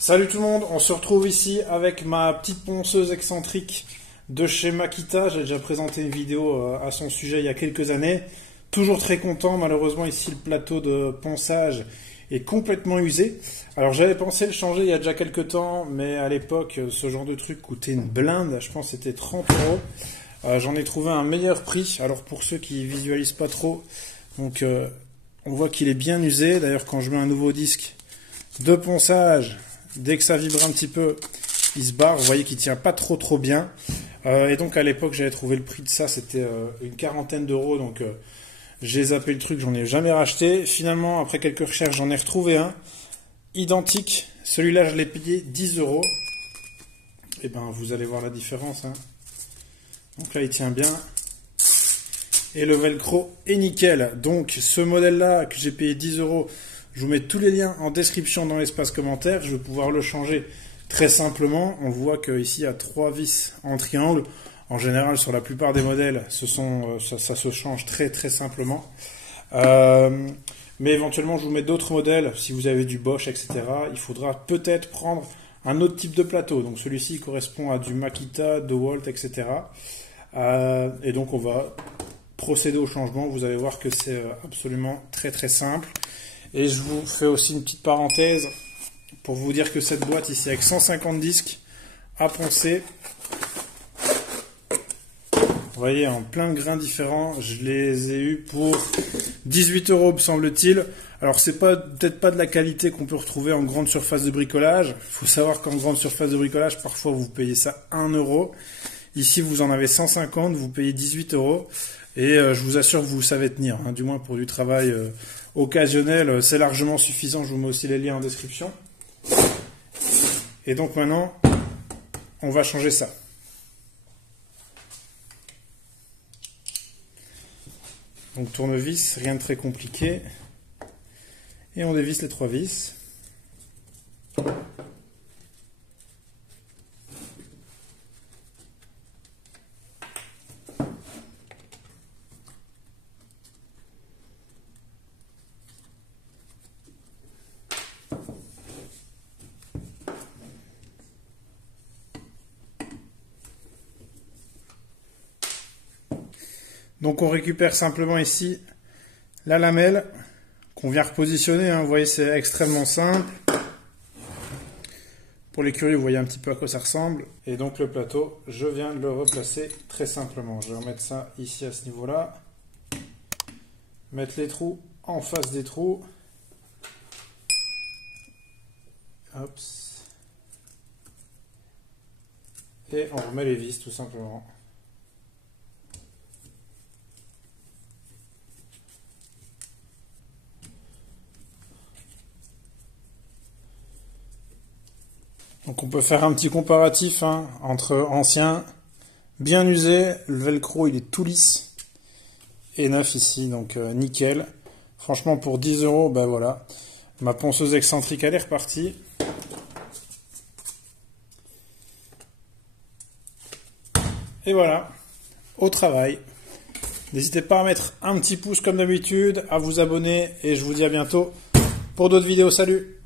Salut tout le monde, on se retrouve ici avec ma petite ponceuse excentrique de chez Makita. J'ai déjà présenté une vidéo à son sujet il y a quelques années. Toujours très content, malheureusement ici le plateau de ponçage est complètement usé. Alors j'avais pensé le changer il y a déjà quelques temps, mais à l'époque ce genre de truc coûtait une blinde, je pense que c'était 30 euros. J'en ai trouvé un meilleur prix, alors pour ceux qui visualisent pas trop, donc on voit qu'il est bien usé. D'ailleurs quand je mets un nouveau disque de ponçage, dès que ça vibre un petit peu, il se barre. Vous voyez qu'il tient pas trop bien. Et donc à l'époque, j'avais trouvé le prix de ça, c'était une quarantaine d'euros. Donc j'ai zappé le truc, j'en ai jamais racheté. Finalement, après quelques recherches, j'en ai retrouvé un identique. Celui-là, je l'ai payé 10 euros. Et ben, vous allez voir la différence. Hein. Donc là, il tient bien. Et le velcro est nickel. Donc ce modèle-là que j'ai payé 10 euros. Je vous mets tous les liens en description dans l'espace commentaire. Je vais pouvoir le changer très simplement. On voit qu'ici il y a 3 vis en triangle. En général, sur la plupart des modèles, ça se change très simplement. Mais éventuellement, je vous mets d'autres modèles. Si vous avez du Bosch, etc., il faudra peut-être prendre un autre type de plateau. Donc celui-ci correspond à du Makita, DeWalt, etc. Et donc on va procéder au changement. Vous allez voir que c'est absolument très simple. Et je vous fais aussi une petite parenthèse pour vous dire que cette boîte ici avec 150 disques à poncer, vous voyez en plein de grains différents, je les ai eus pour 18 euros me semble-t-il. Alors c'est peut-être pas de la qualité qu'on peut retrouver en grande surface de bricolage. Il faut savoir qu'en grande surface de bricolage, parfois vous payez ça 1 euro. Ici vous en avez 150, vous payez 18 euros. Et je vous assure que vous savez tenir, hein, du moins pour du travail occasionnel, c'est largement suffisant. Je vous mets aussi les liens en description. Et donc maintenant, on va changer ça. Donc tournevis, rien de très compliqué. Et on dévisse les 3 vis. Donc on récupère simplement ici la lamelle qu'on vient repositionner. Hein. Vous voyez, c'est extrêmement simple. Pour les curieux, vous voyez un petit peu à quoi ça ressemble. Et donc le plateau, je viens de le replacer très simplement. Je vais remettre ça ici à ce niveau-là. Mettre les trous en face des trous. Hop. Et on remet les vis tout simplement. Donc on peut faire un petit comparatif hein, entre ancien, bien usé, le velcro il est tout lisse, et neuf ici, donc nickel. Franchement pour 10 euros, ben voilà, ma ponceuse excentrique elle est repartie. Et voilà, au travail. N'hésitez pas à mettre un petit pouce comme d'habitude, à vous abonner, et je vous dis à bientôt pour d'autres vidéos. Salut!